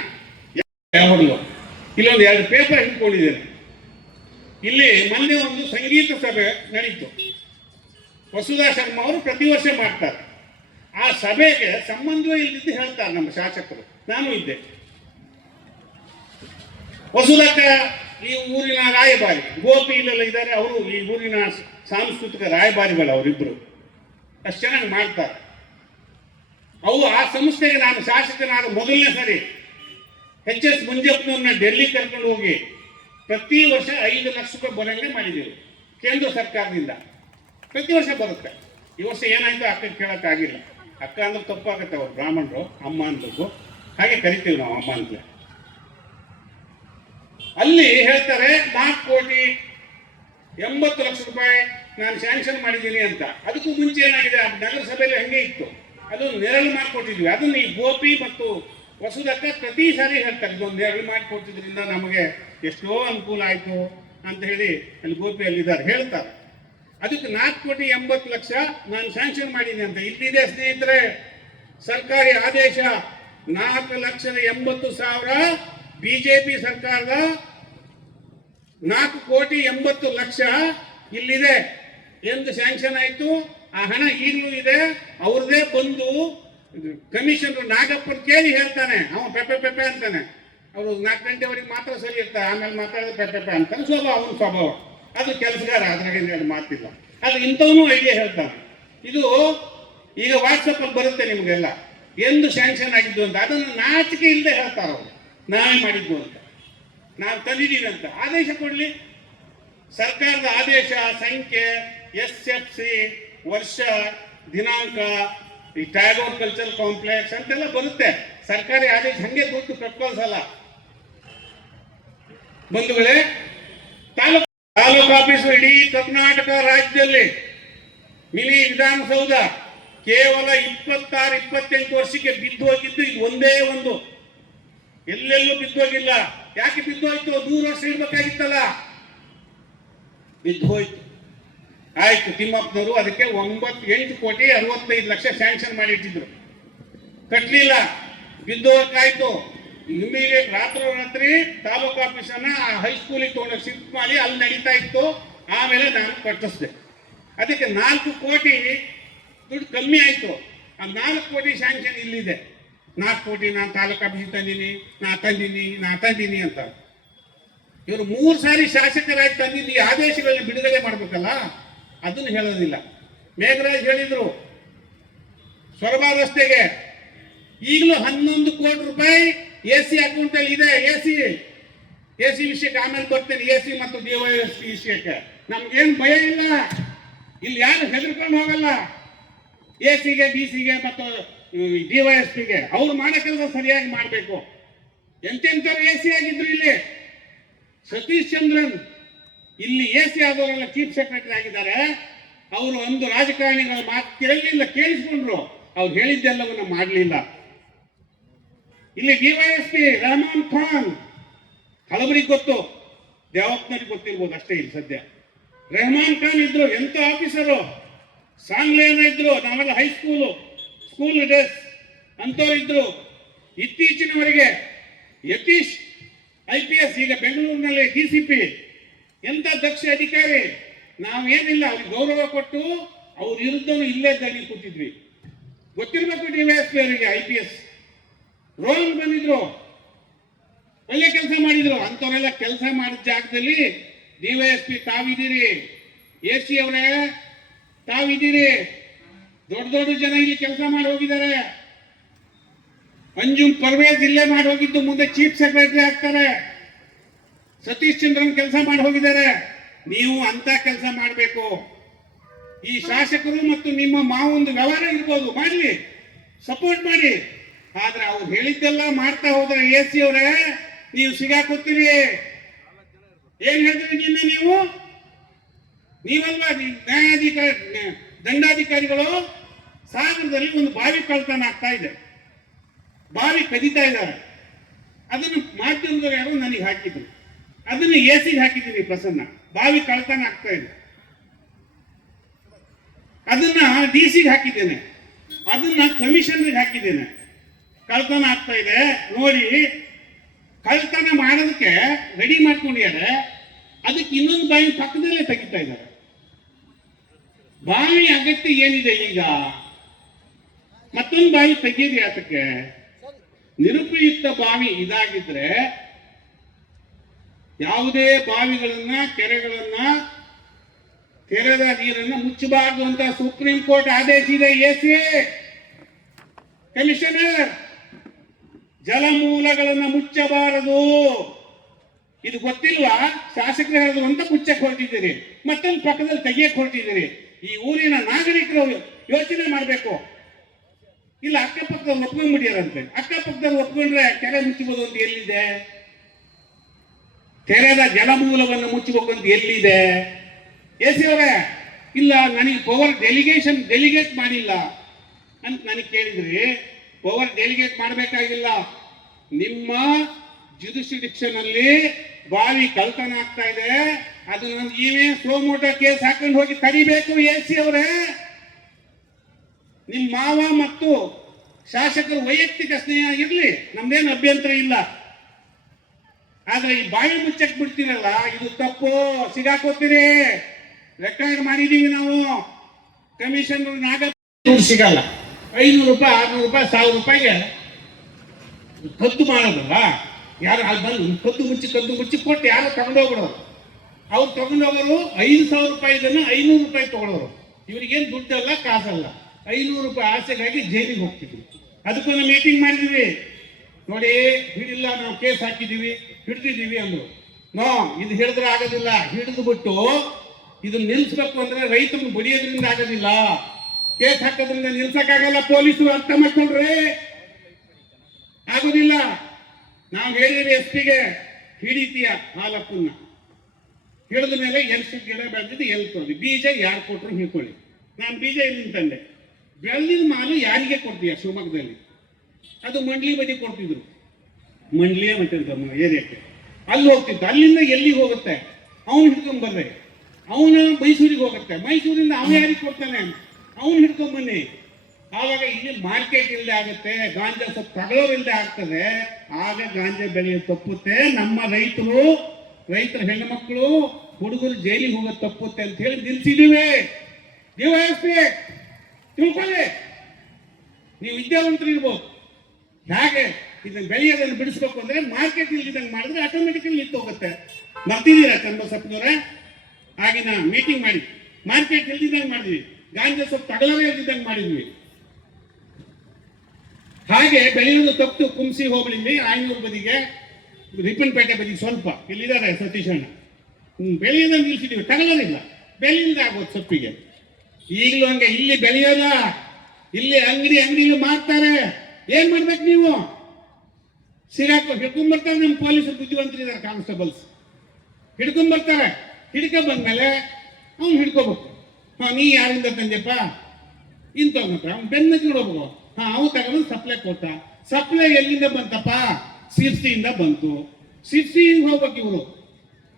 ಯಾವಾಗಲೂ ಇಲ್ಲೊಂದು ಎರಡು ಪೇಪರ್ ಇಟ್ಕೊಂಡಿದ್ದೇನೆ ಇಲ್ಲಿ ಮೊನ್ನೆ ಒಂದು ಸಂಗೀತ ಸಭೆ ನಡೀತು. ವಸುಧಾ ಶರ್ಮ ಅವರು ಪ್ರತಿ ವರ್ಷ ಮಾಡ್ತಾರೆ. ಆ ಸಭೆಗೆ ಸಂಬಂಧವೇ ಇಲ್ಲದಿದ್ದು ಹೇಳ್ತಾರೆ ನಮ್ಮ ಶಾಸಕರು. ನಾನು ಇದ್ದೆ. ವಸುಲಕ್ಕ ಈ ಊರಿನ ರಾಯಭಾರಿ ಗೋಪಿ ಇದ್ದಾರೆ ಅವರು, ಈ ಊರಿನ ಸಾಂಸ್ಕೃತಿಕ ರಾಯಭಾರಿಗಳು ಅವರಿಬ್ಬರು ಅಷ್ಟು ಚೆನ್ನಾಗಿ ಮಾಡ್ತಾರೆ. ಅವು ಆ ಸಂಸ್ಥೆಗೆ ನಾನು ಶಾಸಕನಾದ ಮೊದಲನೇ ಸರಿ ಎಚ್ ಎಸ್ ಮುಂಜಪ್ಪನವ್ರನ್ನ ಡೆಲ್ಲಿ ಕರ್ಕೊಂಡು ಹೋಗಿ ಪ್ರತಿ ವರ್ಷ ಐದು ಲಕ್ಷ ರೂಪಾಯಿ ಬರಂಗೆ ಮಾಡಿದ್ದೀವಿ, ಕೇಂದ್ರ ಸರ್ಕಾರದಿಂದ. ಪ್ರತಿ ವರ್ಷ ಬರುತ್ತೆ. ಈ ವರ್ಷ ಏನಾಯ್ತು ಅಕ್ಕ ಕೇಳೋಕ್ಕಾಗಿಲ್ಲ. ಅಕ್ಕ ಅಂದ್ರೆ ತಪ್ಪಾಗುತ್ತೆ ಅವ್ರು, ಬ್ರಾಹ್ಮಣರು, ಅಮ್ಮ ಅಂದದ್ದು ಹಾಗೆ ಕರಿತೀವಿ ನಾವು ಅಮ್ಮ ಅಂತ. ಅಲ್ಲಿ ಹೇಳ್ತಾರೆ, ನಾಲ್ಕು ಕೋಟಿ ಎಂಬತ್ತು ಲಕ್ಷ ರೂಪಾಯಿ ನಾನು ಸ್ಯಾಂಕ್ಷನ್ ಮಾಡಿದ್ದೀನಿ ಅಂತ. ಅದಕ್ಕೂ ಮುಂಚೆ ಏನಾಗಿದೆ? ನಗರಸಭೆಯಲ್ಲಿ ಹಂಗೆ ಇತ್ತು. ಅದು ನೆರಳು ಮಾಡಿಕೊಟ್ಟಿದ್ವಿ. ಅದನ್ನು ಈ ಗೋಪಿ ಮತ್ತು ವಸುದಕ್ಕ ಪ್ರತಿ ಸಾರಿ ಹೇಳ್ತಾರೆ. ಇದೊಂದು ನೆರಳು ಮಾಡಿಕೊಟ್ಟಿದ್ರಿಂದ ನಮಗೆ ಎಷ್ಟೋ ಅನುಕೂಲ ಆಯಿತು ಅಂತ ಹೇಳಿ ಅಲ್ಲಿ ಗೋಪಿಯಲ್ಲಿದ್ದಾರೆ ಹೇಳ್ತಾರೆ. ಅದಕ್ಕೆ ನಾಲ್ಕು ಕೋಟಿ ಎಂಬತ್ತು ಲಕ್ಷ ನಾನು ಸ್ಯಾಂಕ್ಷನ್ ಮಾಡಿದ್ದೀನಿ ಅಂತ. ಇಲ್ಲಿದೆ ಸ್ನೇಹಿತರೆ, ಸರ್ಕಾರಿ ಆದೇಶ ನಾಲ್ಕು ಲಕ್ಷದ ಎಂಬತ್ತು ಸಾವಿರ ಬಿಜೆಪಿ ಸರ್ಕಾರದ ನಾಲ್ಕು ಕೋಟಿ ಎಂಬತ್ತು ಲಕ್ಷ ಇಲ್ಲಿದೆ. ಎಂದು ಸ್ಯಾಂಕ್ಷನ್ ಆಯಿತು? ಆ ಹಣ ಈಗಲೂ ಇದೆ. ಅವ್ರದೇ ಬಂದು ಕಮಿಷನರ್ ನಾಗಪ್ಪನ ಕೇಳಿ ಹೇಳ್ತಾನೆ. ಅವನು ಪೆಪೆ ಪೆಪೆ ಅಂತಾನೆ. ಅವರು ನಾಲ್ಕು ಗಂಟೆವರೆಗೆ ಮಾತ್ರ ಸರಿ ಇರ್ತಾರೆ ಆಮೇಲೆ ಮಾತಾಡೋದು ಪೆಪೆ ಪೆಪೆ ಅಂತಾನೆ ಸ್ವಭಾವ, ಅವನ ಸ್ವಭಾವ. ಅದು ಕೆಲಸಗಾರ ಅದ್ರಾಗ ಮಾತಿಲ್ಲ. ಅದು ಇಂಥವನು ಐಡಿಯಾ ಹೇಳ್ತಾನೆ. ಇದು ಈಗ ವಾಟ್ಸಪ್ ಅಲ್ಲಿ ಬರುತ್ತೆ ನಿಮಗೆಲ್ಲ. ಎಂದು ಸ್ಯಾಂಕ್ಷನ್ ಆಗಿದ್ದು ಅಂತ, ಅದನ್ನು ನಾಚಿಕೆ ಇಲ್ಲದೆ ಹೇಳ್ತಾರೆ ಅವರು. ನಾವೇ ಮಾಡಿದ್ದು ಅಂತ. ನಾವು ತಂದಿದ್ದೀವಿ ಅಂತ. ಆದೇಶ ಕೊಡಲಿ. ಸರ್ಕಾರದ ಆದೇಶ, ಸಂಖ್ಯೆ ಎಸ್ ಎಫ್ ಸಿ ವರ್ಷ, ದಿನಾಂಕ, ಈ ಟ್ಯಾಗೋರ್ ಕಲ್ಚರಲ್ ಕಾಂಪ್ಲೆಕ್ಸ್ ಅಂತೆಲ್ಲ ಬರುತ್ತೆ. ಸರ್ಕಾರಿ ಆದೇಶ ಹಂಗೆ ಗೊತ್ತು ಕಟ್ಕೊಳ್ಸಲ್ಲ ಬಂಧುಗಳೇ, ತಾಲೂಕು ತಾಲೂಕು ಆಫೀಸು ಇಡೀ ಕರ್ನಾಟಕ ರಾಜ್ಯದಲ್ಲಿ ಮಿನಿ ವಿಧಾನಸೌಧ ಕೇವಲ ಇಪ್ಪತ್ತಾರು ಇಪ್ಪತ್ತೆಂಟು ವರ್ಷಕ್ಕೆ ಬಿದ್ದು ಹೋಗಿದ್ದು ಇದು ಒಂದೇ ಒಂದು. ಎಲ್ಲೆಲ್ಲೂ ಬಿದ್ದೋಗಿಲ್ಲ ಯಾಕೆ ಬಿದ್ದೋಯ್ತು ನೂರು ವರ್ಷ ಇರ್ಬೇಕಾಗಿತ್ತಲ್ಲ. ಬಿದ್ದು ಹೋಯ್ತು. ಆಯ್ತು ತಿಮ್ಮಪ್ಪನವರು ಅದಕ್ಕೆ ಒಂಬತ್ತು ಎಂಟು ಕೋಟಿ ಅರವತ್ತೈದು ಲಕ್ಷ ಸ್ಯಾಂಕ್ಷನ್ ಮಾಡಿ ಇಟ್ಟಿದ್ರು ಕಟ್ಲಿಲ್ಲ ಹೋಗಕ್ಕಾಯ್ತು. ಇಮಿಡಿಯೇಟ್ ರಾತ್ರಿ ರಾತ್ರಿ ತಾಲೂಕು ಆಫೀಸನ್ನ ಹೈಸ್ಕೂಲಿಗೆ ತೊಗೊಂಡು ಶಿಫ್ಟ್ ಮಾಡಿ ಅಲ್ಲಿ ನಡೀತಾ ಇತ್ತು. ಆಮೇಲೆ ನಾನು ಕಟ್ಟಿಸ್ದೆ ಅದಕ್ಕೆ ನಾಲ್ಕು ಕೋಟಿ ದುಡ್ಡು ಕಮ್ಮಿ ಆಯಿತು. ಆ ನಾಲ್ಕು ಕೋಟಿ ಸ್ಯಾಂಕ್ಷನ್ ಇಲ್ಲಿದೆ. ನಾಲ್ಕು ಕೋಟಿ ನಾನು ತಾಲೂಕು ಆಫೀಸಿಗೆ ತಂದೀನಿ, ನಾ ತಂದೀನಿ ನಾ ತಂದೀನಿ ಅಂತ. ಇವರು ಮೂರು ಸಾರಿ ಶಾಸಕರಾಗಿ ತಂದಿದ್ದು ಈ ಆದೇಶಗಳನ್ನ ಬಿಡುಗಡೆ ಮಾಡ್ಬೇಕಲ್ಲ? ಅದನ್ನು ಹೇಳೋದಿಲ್ಲ. ಮೇಘರಾಜ್ ಹೇಳಿದ್ರು, ಸೊರಬ ರಸ್ತೆಗೆ ಈಗಲೂ ಹನ್ನೊಂದು ಕೋಟಿ ರೂಪಾಯಿ ಎ ಸಿ ಅಕೌಂಟ್ ಅಲ್ಲಿ ಇದೆ, ಎ ಸಿ. ಎ ಸಿ ವಿಷಯಕ್ಕೆ ಆಮೇಲೆ ಬರ್ತೇನೆ, ಎ ಸಿ ಮತ್ತು ಡಿವೈಎಸ್ ವಿಷಯಕ್ಕೆ. ನಮ್ಗೇನು ಭಯ ಇಲ್ಲ. ಇಲ್ಲಿ ಯಾರು ಹೆದರ್ಕೊಂಡು ಹೋಗಲ್ಲ. ಎ ಸಿಗೆ ಡಿ ಸಿಗೆ ಮತ್ತು ಡಿವೈಎಸ್ ಪಿಗೆ ಅವ್ರು ಮಾಡೋ ಕೆಲಸ ಸರಿಯಾಗಿ ಮಾಡಬೇಕು. ಎಂತೆಂಥವ್ರು ಎ ಸಿ ಆಗಿದ್ರು ಇಲ್ಲಿ? ಸತೀಶ್ ಚಂದ್ರನ್. ಇಲ್ಲಿ ಎ ಸಿ ಆದವರೆಲ್ಲ ಚೀಫ್ ಸೆಕ್ರೆಟರಿ ಆಗಿದ್ದಾರೆ. ಅವರು ಒಂದು ರಾಜಕಾರಣಿಗಳ ಮಾತು ಕೇಳಲಿಲ್ಲ, ಕೇಳಿಸ್ಕೊಂಡ್ರು. ಅವ್ರು ಹೇಳಿದ್ದೆಲ್ಲವನ್ನ ಮಾಡಲಿಲ್ಲ. ಇಲ್ಲಿ ಡಿವೈಎಸ್ಪಿ ರಹಮಾನ್ ಖಾನ್. ಹಲವರಿಗೆ ಗೊತ್ತು. ದೇವಪ್ನರಿಗೆ ಗೊತ್ತಿರ್ಬೋದು ಅಷ್ಟೇ ಇಲ್ಲಿ ಸದ್ಯ. ರೆಹಮಾನ್ ಖಾನ್ ಇದ್ರು ಎಂತ ಆಫೀಸರು? ಸಾಂಗ್ಲೇನ ಇದ್ರು ನಾವೆಲ್ಲ ಹೈಸ್ಕೂಲು ಸ್ಕೂಲ್ ಡೇಸ್ ಅಂಥವರಿದ್ರು ಇತ್ತೀಚಿನವರೆಗೆ ಯತೀಶ್ ಐ ಪಿ ಎಸ್ ಈಗ ಬೆಂಗಳೂರಿನಲ್ಲಿ ಡಿ ಸಿ ಪಿ ಎಂತ ದಕ್ಷ ಅಧಿಕಾರಿ? ನಾವೇನಿಲ್ಲ, ಅವ್ರಿಗೆ ಗೌರವ ಕೊಟ್ಟು ಅವ್ರ ವಿರುದ್ಧನೂ ಇಲ್ಲೇ ದಣಿ ಕೂತಿದ್ವಿ. ಗೊತ್ತಿರಬೇಕು ಡಿ ವೈ ಎಸ್ ಪಿ ಅವರಿಗೆ ಐ ಪಿ ಎಸ್ ರೋಲ್ ಬಂದಿದ್ರು. ಒಳ್ಳೆ ಕೆಲಸ ಮಾಡಿದ್ರು. ಅಂಥವರೆಲ್ಲ ಕೆಲಸ ಮಾಡಿದ ಜಾಗದಲ್ಲಿ ಡಿ ವೈ ಎಸ್ ಪಿ ತಾವಿದ್ದೀರಿ. ಎ ಸಿ ಅವರೇ ತಾವಿದ್ದೀರಿ ದೊಡ್ಡ ದೊಡ್ಡ ಜನ ಇಲ್ಲಿ ಕೆಲಸ ಮಾಡಿ ಹೋಗಿದ್ದಾರೆ. ಅಂಜುಮ್ ಪರ್ವೇಜ್ ಇಲ್ಲೇ ಮಾಡಿ ಹೋಗಿದ್ದು, ಮುಂದೆ ಚೀಫ್ ಸೆಕ್ರೆಟರಿ ಆಗ್ತಾರೆ. ಸತೀಶ್ ಚಂದ್ರನ್ ಕೆಲಸ ಮಾಡಿ ಹೋಗಿದ್ದಾರೆ. ನೀವು ಅಂತ ಕೆಲಸ ಮಾಡಬೇಕು. ಈ ಶಾಸಕರು ಮತ್ತು ನಿಮ್ಮ ಮಾವೊಂದು ವ್ಯವಹಾರ ಇರ್ಬೋದು. ಮಾಡಲಿ. ಸಪೋರ್ಟ್ ಮಾಡಿ. ಆದ್ರೆ ಅವ್ರು ಹೇಳಿದ್ದೆಲ್ಲ ಮಾಡ್ತಾ ಹೋದ್ರೆ ಎ ಸಿ ಅವರೇ, ನೀವು ಸಿಗಾಕೋತೀರಿ. ಏನ್ ಹೇಳಿದ್ರಿ ನಿನ್ನೆ ನೀವು? ನೀವಲ್ವಾ ನೀವ್ ನ್ಯಾಯಾಧಿಕಾರಿ ದಂಡಾಧಿಕಾರಿಗಳು ಸಾಗರದಲ್ಲಿ ಒಂದು ಬಾವಿ ಕಳ್ತನ ಆಗ್ತಾ ಇದೆ. ಬಾವಿ ಕದೀತಾ ಇದ್ದಾರೆ. ಅದನ್ನು ಮಾಧ್ಯಮದವರು ಯಾರು ನನಗೆ ಹಾಕಿದ್ರು. ಅದನ್ನು ಎ ಸಿಗೆ ಹಾಕಿದ್ದೀನಿ ಪ್ರಸನ್ನ. ಬಾವಿ ಕಳ್ತನ ಆಗ್ತಾ ಇದೆ. ಅದನ್ನ ಡಿ ಸಿಗೆ ಹಾಕಿದ್ದೇನೆ. ಅದನ್ನ ಕಮಿಷನರ್ಗೆ ಹಾಕಿದ್ದೇನೆ. ಕಳ್ತನ ಆಗ್ತಾ ಇದೆ. ನೋಡಿ ಕಳ್ತನ ಮಾಡೋದಕ್ಕೆ ರೆಡಿ ಮಾಡ್ಕೊಂಡಿದ್ದಾರೆ. ಅದಕ್ಕೆ ಇನ್ನೊಂದು ಬಾಯಿ ಪಕ್ಕದಲ್ಲೇ ತೆಗಿತಾ ಇದ್ದಾರೆ. ಬಾವಿ ಅಗತ್ಯ ಏನಿದೆ ಈಗ? ಮತ್ತೊಂದು ಬಾವಿ ತೆಗೀರಿ ಅದಕ್ಕೆ. ನಿರುಪಯುಕ್ತ ಬಾವಿ ಇದಾಗಿದ್ರೆ ಯಾವುದೇ ಬಾವಿಗಳನ್ನ, ಕೆರೆಗಳನ್ನ, ಕೆರೆದ ನೀರನ್ನ ಮುಚ್ಚಬಾರದು ಅಂತ ಸುಪ್ರೀಂ ಕೋರ್ಟ್ ಆದೇಶ ಇದೆ. ಎಸಿ ಕಮಿಷನರ್, ಜಲಮೂಲಗಳನ್ನ ಮುಚ್ಚಬಾರದು. ಇದು ಗೊತ್ತಿಲ್ವಾ? ಶಾಸಕರು ಹೇಳಿದ್ರು ಅಂತ ಮುಚ್ಚಕ್ಕೆ ಹೊರಟಿದ್ದೀರಿ. ಮತ್ತೊಂದು ಪಕ್ಕದಲ್ಲಿ ತೆಗಿಯಕ್ಕೆ ಹೊರಟಿದ್ದೀರಿ. ಈ ಊರಿನ ನಾಗರಿಕರು ಯೋಚನೆ ಮಾಡಬೇಕು. ಇಲ್ಲ, ಅಕ್ಕಪಕ್ಕದಲ್ಲಿ ಒಪ್ಕೊಂಡ್ಬಿಟ್ಟಿರಂತೆ ಅಕ್ಕಪಕ್ಕದಲ್ಲಿ ಒಪ್ಕೊಂಡ್ರೆ ಕೆರೆ ಮುಚ್ಚಬಹುದು ಅಂತ ಎಲ್ಲಿದೆ? ತೆರೆದ ಜಲಮೂಲವನ್ನು ಮುಚ್ಚಬೇಕು ಅಂತ ಎಲ್ಲಿದೆ? ಎಸಿ ಅವರೇ, ಇಲ್ಲ, ನನಗೆ ಪವರ್ ಡೆಲಿಗೇಷನ್ ಡೆಲಿಗೇಟ್ ಮಾಡಿಲ್ಲ ಅಂತ ನನಗೆ ಕೇಳಿದ್ರಿ. ಪವರ್ ಡೆಲಿಗೇಟ್ ಮಾಡಬೇಕಾಗಿಲ್ಲ. ನಿಮ್ಮ ಜುಡಿಷಿಡಿಕ್ಷನ್ ಅಲ್ಲಿ ಬಾವಿ ಕಲ್ತನ ಆಗ್ತಾ ಇದೆ. ಅದನ್ನ ನೀವೇ ಮೋಟರ್ ಕೇಸ್ ಹಾಕೊಂಡು ಹೋಗಿ ತಡಿಬೇಕು ಎ ಸಿ ಅವರೇ. ನಿಮ್ಮ ಮಾವ ಮತ್ತು ಶಾಸಕರು ವೈಯಕ್ತಿಕ ಸ್ನೇಹ ಇರಲಿ ನಮ್ದೇನು ಅಭ್ಯಂತರ ಇಲ್ಲ. ಆದ್ರೆ ಈ ಬಾಯಿ ಮುಚ್ಚಕ್ ಬಿಡ್ತೀರಲ್ಲ ಇದು ತಪ್ಪು ಸಿಗಾಕೋತೀರಿ. ರೆಕಾರ್ಡ್ ಮಾಡಿದೀವಿ ನಾವು. ಕಮಿಷನ್ ಸಿಗಲ್ಲ. ಐನೂರು ರೂಪಾಯಿ ಆರ್ನೂರು ರೂಪಾಯಿ ಸಾವಿರ ರೂಪಾಯಿಗೆ ಕದ್ದು ಮಾಡೋದಲ್ಲ ಯಾರು ಅಲ್ಲಿ ಬಂದು ಕದ್ದು ಮುಚ್ಚಿ ಕದ್ದು ಮುಚ್ಚಿ ಕೊಟ್ಟು ಯಾರು ತಗೊಂಡೋಗ್ಬಿಡೋರು. ಅವ್ರು ತಗೊಂಡೋಗೋರು ಐದು ಸಾವಿರ ರೂಪಾಯಿ ಇದನ್ನು ಐನೂರು ರೂಪಾಯಿ ತಗೊಳ್ಳೋರು ಇವ್ರಿಗೇನು ದುಡ್ಡಲ್ಲ, ಕಾಸಲ್ಲ. ಐನೂರು ರೂಪಾಯಿ ಆಸೆಗಾಗಿ ಜೈಲಿಗೆ ಹೋಗ್ತಿದ್ವಿ. ಅದಕ್ಕೊಂದು ಮೀಟಿಂಗ್ ಮಾಡಿದ್ವಿ. ನೋಡಿ, ಹಿಡಿಲ್ಲ ನಾವು ಕೇಸ್ ಹಾಕಿದ್ದೀವಿ, ಹಿಡ್ದಿದ್ದೀವಿ ಅಂದರು. ನೋ, ಇದು ಹಿಡಿದ್ರೆ ಆಗೋದಿಲ್ಲ. ಹಿಡಿದು ಬಿಟ್ಟು ಇದು ನಿಲ್ಲಿಸ್ಬೇಕು ಅಂದ್ರೆ ರೈತರನ್ನು ಬಡಿಯೋದ್ರಿಂದ ಆಗೋದಿಲ್ಲ. ಕೇಸ್ ಹಾಕೋದ್ರಿಂದ ನಿಲ್ಸಕ್ಕಾಗಲ್ಲ ಪೊಲೀಸರು, ಅರ್ಥ ಮಾಡ್ಕೊಳ್ರಿ ಆಗೋದಿಲ್ಲ. ನಾವು ಹೇಳಿದ್ರೆ ಎಸ್ ಪಿಗೆ ಹಿಡಿತೀಯ ಹಾಲಪ್ಪನ್ನ. ಹಿಡಿದ ಮೇಲೆ ಎಲ್ಸಿ ಗಿಡ ಬೆಳೆದಿದ್ದು ಎಲ್ಲಿ ಕೊಡಿ ಬೀಜ ಯಾರು ಕೊಟ್ಟರು ಹಿಡ್ಕೊಳ್ಳಿ. ನಾನು ಬೀಜ ಇಲ್ಲಿ ತಂದೆ. ಬೆಳೆದಿದ ಮಾಲು ಯಾರಿಗೆ ಕೊಡ್ತೀಯ ಶಿವಮೊಗ್ಗದಲ್ಲಿ? ಅದು ಮಂಡ್ಲಿ ಬದಿ ಕೊಡ್ತಿದ್ರು. ಮಂಡ್ಲಿ ಮತ್ತೆ ನಮ್ಮ ಏರಿಯಾಕ್ಕೆ ಅಲ್ಲಿ ಹೋಗ್ತಿತ್ತು ಅಲ್ಲಿಂದ ಎಲ್ಲಿಗೆ ಹೋಗುತ್ತೆ? ಅವನು ಹಿಡ್ಕೊಂಡ್ ಬರ್ರೆ ಅವನ ಮೈಸೂರಿಗೆ ಹೋಗುತ್ತೆ. ಮೈಸೂರಿಂದ ಅವನು ಯಾರಿಗೆ ಕೊಡ್ತಾನೆ? ಅವನು ಹಿಡ್ಕೊಂಡ್ ಬನ್ನಿ. ಆವಾಗ ಇಲ್ಲಿ ಮಾರ್ಕೆಟ್ ಇಲ್ಲದೆ ಆಗುತ್ತೆ, ಗಾಂಜಾ ಸ್ವಲ್ಪ ತಗೊಳ್ಳೋರು ಇಲ್ಲದೆ ಆಗ್ತದೆ. ಆಗ ಗಾಂಜಾ ಬೆಳೆಯ ತಪ್ಪುತ್ತೆ. ನಮ್ಮ ರೈತರು, ರೈತರ ಹೆಣ್ಣುಮಕ್ಕಳು, ಹುಡುಗರು ಜೈಲಿಗೆ ಹೋಗೋದು ತಪ್ಪುತ್ತೆ ಅಂತ ಹೇಳಿ ನಿಲ್ಸಿದೀವಿ ನೀವು. ತಿಳ್ಕೊಳ್ಳಿ. ನೀವು ವಿದ್ಯಾವಂತರು ಇರ್ಬೋದು. ಹೇಗೆ? ಇದನ್ನ ಬೆಳೆಯೋದನ್ನು ಬಿಡಿಸ್ಬೇಕು ಅಂದ್ರೆ ಮಾರ್ಕೆಟ್ ಇಲ್ದಿದಂಗೆ ಮಾಡಿದ್ರೆ ಆಟೋಮೆಟಿಕಲಿ ನಿಂತು ಹೋಗುತ್ತೆ. ಮರ್ತಿದ್ದೀರಾ ಚಂದ್ರಸಪ್ಪನವ್ರೆ ಆಗಿನ ಮೀಟಿಂಗ್ ಮಾಡಿ. ಮಾರ್ಕೆಟ್ ಇಲ್ದಿದಂಗೆ ಮಾಡಿದ್ವಿ. ಗಾಂಜಾ ಸೊಪ್ಪು ತಗಲವೇ ಇದ್ದಿದ್ದಂಗೆ ಮಾಡಿದ್ವಿ. ಹಾಗೆ ಬೆಳೆಯೋದು ತಪ್ಪು ಕುಂಸಿ ಹೋಬಳಿಲಿ ರಾಯನೂರು ಬದಿಗೆ ರಿಪ್ಪನ್ಪೇಟೆ ಬದಿಗೆ ಸ್ವಲ್ಪ ಇಲ್ಲಿದ್ದಾರೆ ಸತೀಶ್ ಅಣ್ಣ. ಬೆಳೆಯೋದ ನಿಲ್ಸಿದೀವಿ ತಗಲೋದಿಲ್ಲ ಬೆಳೆಯಿಂದ ಆಗೋದು ಸೊಪ್ಪಿಗೆ. ಈಗಲೂ ಹಂಗೆ ಇಲ್ಲಿ ಬೆಳೆಯೋದ? ಇಲ್ಲಿ ಅಂಗಡಿ ಅಂಗಡಿಗೆ ಮಾರ್ತಾರೆ. ಏನ್ ಮಾಡ್ಬೇಕು ನೀವು? ಸಿಗಾಕೋ ಹಿಡ್ಕೊಂಡ್ಬರ್ತಾರೆ ನಮ್ಮ ಪೊಲೀಸರು ಬುದ್ಧಿವಂತರಿದ್ದಾರೆ ಕಾನ್ಸ್ಟೇಬಲ್ಸ್. ಹಿಡ್ಕೊಂಡ್ಬರ್ತಾರೆ. ಹಿಡ್ಕೊ ಬಂದ್ಮೇಲೆ ಅವ್ನು ಹಿಡ್ಕೋಬೇಕು. ಹಾ, ನೀ ಯಾರಿಂದ ತಂದೆಪ್ಪ? ಇಂತ ಅವ್ನು ಬೆನ್ನ ಹೋಗ್ಬೇಕು ಅವು ತಗೊಂಡು ಸಪ್ಲೈ ಕೊಟ್ಟ ಸಪ್ಲೈ ಎಲ್ಲಿಂದ ಬಂತಪ್ಪ? ಸಿರ್ಸಿಯಿಂದ ಬಂತು. ಸಿರ್ಸಿಯಿಂದ ಹೋಗ್ಬೇಕು ಇವರು.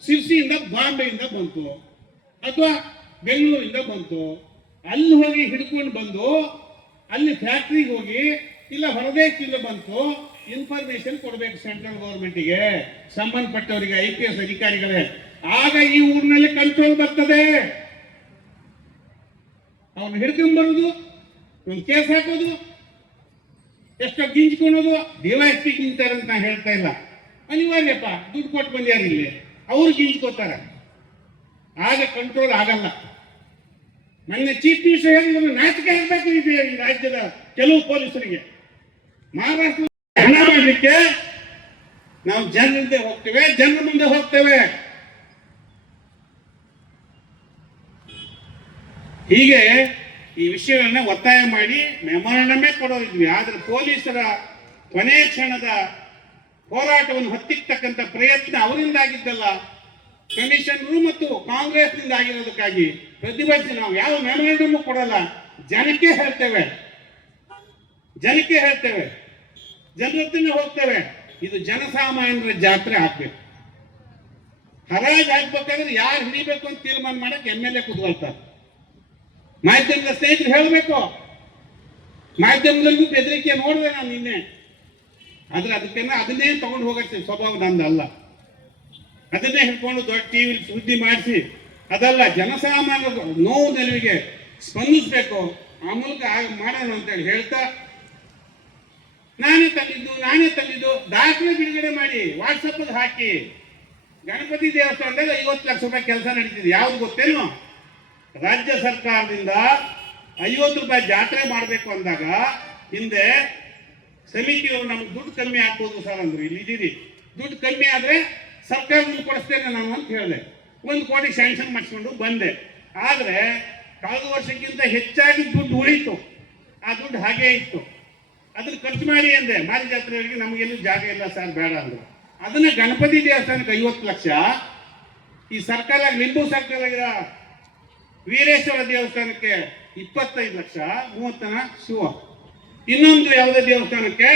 ಸಿರ್ಸಿಯಿಂದ ಬಾಂಬೆಯಿಂದ ಬಂತು. ಅಥವಾ ಬೆಂಗಳೂರಿಂದ ಬಂತು. ಅಲ್ಲಿ ಹೋಗಿ ಹಿಡ್ಕೊಂಡು ಬಂದು, ಅಲ್ಲಿ ಫ್ಯಾಕ್ಟ್ರಿಗೆ ಹೋಗಿ, ಇಲ್ಲ ಹೊರದೇಶದಿಂದ ಬಂತು ಇನ್ಫಾರ್ಮೇಶನ್ ಕೊಡಬೇಕು ಸೆಂಟ್ರಲ್ ಗೌರ್ಮೆಂಟಿಗೆ ಸಂಬಂಧಪಟ್ಟವರಿಗೆ ಐ ಪಿ ಎಸ್ ಅಧಿಕಾರಿಗಳೇ. ಆಗ ಈ ಊರಿನಲ್ಲಿ ಕಂಟ್ರೋಲ್ ಬರ್ತದೆ. ಅವನು ಹಿಡ್ಕೊಂಡ್ ಬರುದು. ಒಂದು ಕೇಸ್ ಹಾಕೋದು. ಎಷ್ಟೋ ಗಿಂಜ್ಕೊಳೋದು ಡಿವೈಎಸ್ಪಿ ಗಿಂತಾರೆ ಅಂತ ನಾನು ಹೇಳ್ತಾ ಇಲ್ಲ. ಅನಿವಾರ್ಯಪ್ಪ, ದುಡ್ಡು ಕೊಟ್ಟು ಬಂದ್ಯಾರ ಇಲ್ಲಿ. ಅವ್ರು ಗಿಂಜ್ಕೋತಾರ. ಆಗ ಕಂಟ್ರೋಲ್ ಆಗಲ್ಲ. ನನ್ನ ಚೀಫ್ ಮಿನಿಸ್ಟರ್ ಹೇಳಿದ್ರು ನಾಚಿಕೆ ಹೇಳ್ಬೇಕು ಇದೆ ಈ ರಾಜ್ಯದ ಕೆಲವು ಪೊಲೀಸರಿಗೆ. ಮಹಾರಾಷ್ಟ್ರ ಹಣ ಮಾಡಲಿಕ್ಕೆ ನಾವು ಜನರಿಂದ ಹೋಗ್ತೇವೆ ಜನರ ಮುಂದೆ ಹೋಗ್ತೇವೆ. ಹೀಗೆ ಈ ವಿಷಯಗಳನ್ನ ಒತ್ತಾಯ ಮಾಡಿ ಮೆಮೊರಂಡಮೇ ಕೊಡೋದಿದ್ವಿ. ಆದ್ರೆ ಪೊಲೀಸರ ಕೊನೆ ಕ್ಷಣದ ಹೋರಾಟವನ್ನು ಹತ್ತಿಕ್ತಕ್ಕಂಥ ಪ್ರಯತ್ನ ಅವರಿಂದ ಆಗಿದ್ದಲ್ಲ ಕಮಿಷನರು ಮತ್ತು ಕಾಂಗ್ರೆಸ್ನಿಂದ ಆಗಿರೋದಕ್ಕಾಗಿ ಪ್ರತಿಭಟಿಸಿ ನಾವು ಯಾವ ಮೆಮೊರಂಡಮ್ ಕೊಡಲ್ಲ. ಜನಕ್ಕೆ ಹೇಳ್ತೇವೆ. ಜನಕ್ಕೆ ಹೇಳ್ತೇವೆ. ಜನರತ್ತಿನ ಹೋಗ್ತೇವೆ. ಇದು ಜನಸಾಮಾನ್ಯರ ಜಾತ್ರೆ ಹಾಕ್ಬೇಕು ಹರಾಜ್ ಹಾಕ್ಬೇಕಾದ್ರೆ ಯಾರು ಹಿಡಿಬೇಕು ಅಂತ ತೀರ್ಮಾನ ಮಾಡಕ್ಕೆ ಎಂ ಎಲ್ ಎ ಕೂತ್ಕೊಳ್ತಾರೆ ಮಾಧ್ಯಮದ ಸ್ನೇಹಿತರು ಹೇಳಬೇಕು. ಮಾಧ್ಯಮದಲ್ಲೂ ಬೆದರಿಕೆ ನೋಡಿದೆ ನಾನು ನಿನ್ನೆ. ಆದ್ರೆ ಅದಕ್ಕೆ ಅದನ್ನೇ ತಗೊಂಡು ಹೋಗಕ್ಕೆ ಸ್ವಭಾವ ನಂದು ಅಲ್ಲ. ಅದನ್ನೇ ಹಿಡ್ಕೊಂಡು ದೊಡ್ಡ ಟಿವಿ ಸುದ್ದಿ ಮಾಡಿಸಿ, ಅದಲ್ಲ ಜನಸಾಮಾನ್ಯರ ನೋವು ನೆಲುವಿಗೆ ಸ್ಪಂದಿಸಬೇಕು. ಆ ಮೂಲಕ ಆಗ ಮಾಡೋಣ ಅಂತೇಳಿ ಹೇಳ್ತಾ, ನಾನೇ ತಂದಿದ್ದು ನಾನೇ ತಂದಿದ್ದು, ದಾಖಲೆ ಬಿಡುಗಡೆ ಮಾಡಿ ವಾಟ್ಸಪ್ ಹಾಕಿ. ಗಣಪತಿ ದೇವಸ್ಥಾನದಲ್ಲಿ ಐವತ್ತು ಲಕ್ಷ ರೂಪಾಯಿ ಕೆಲಸ ನಡೀತಿದೆ. ಯಾವ್ದು ಗೊತ್ತೇನು? ರಾಜ್ಯ ಸರ್ಕಾರದಿಂದ ಐವತ್ತು ರೂಪಾಯಿ ಜಾತ್ರೆ ಮಾಡಬೇಕು ಅಂದಾಗ ಹಿಂದೆ ಸಮಿತಿಯವರು ನಮ್ಗೆ ದುಡ್ಡು ಕಮ್ಮಿ ಆಗ್ಬೋದು ಸರ್ ಅಂದ್ರು. ಇಲ್ಲಿ ಇದೀರಿ ದುಡ್ಡು ಕಮ್ಮಿ ಆದರೆ ಸರ್ಕಾರದಿಂದ ಕೊಡಿಸ್ತೇನೆ ನಾನು ಅಂತ ಹೇಳಿದೆ. ಒಂದು ಕೋಟಿ ಸ್ಯಾಂಕ್ಷನ್ ಮಾಡಿಸ್ಕೊಂಡು ಬಂದೆ. ಆದರೆ ಕಳೆದ ವರ್ಷಕ್ಕಿಂತ ಹೆಚ್ಚಾಗಿ ದುಡ್ಡು ಉಳಿತು. ಆ ದುಡ್ಡು ಹಾಗೇ ಇತ್ತು. ಅದನ್ನ ಖರ್ಚು ಮಾಡಿ ಅಂದೆ. ಮಾರಿ ಜಾತ್ರೆಯವರಿಗೆ ನಮಗೆಲ್ಲೂ ಜಾಗ ಇಲ್ಲ ಸರ್, ಬೇಡ ಅಂದರು. ಅದನ್ನ ಗಣಪತಿ ದೇವಸ್ಥಾನಕ್ಕೆ ಐವತ್ತು ಲಕ್ಷ. ಈ ಸರ್ಕಾರ ಲಿಂಬು ಸರ್ಕಾರ ವೀರೇಶ್ವರ ದೇವಸ್ಥಾನಕ್ಕೆ ಇಪ್ಪತ್ತೈದು ಲಕ್ಷ, ಮೂವತ್ತನ ಶಿವ. ಇನ್ನೊಂದು ಯಾವುದೇ ದೇವಸ್ಥಾನಕ್ಕೆ,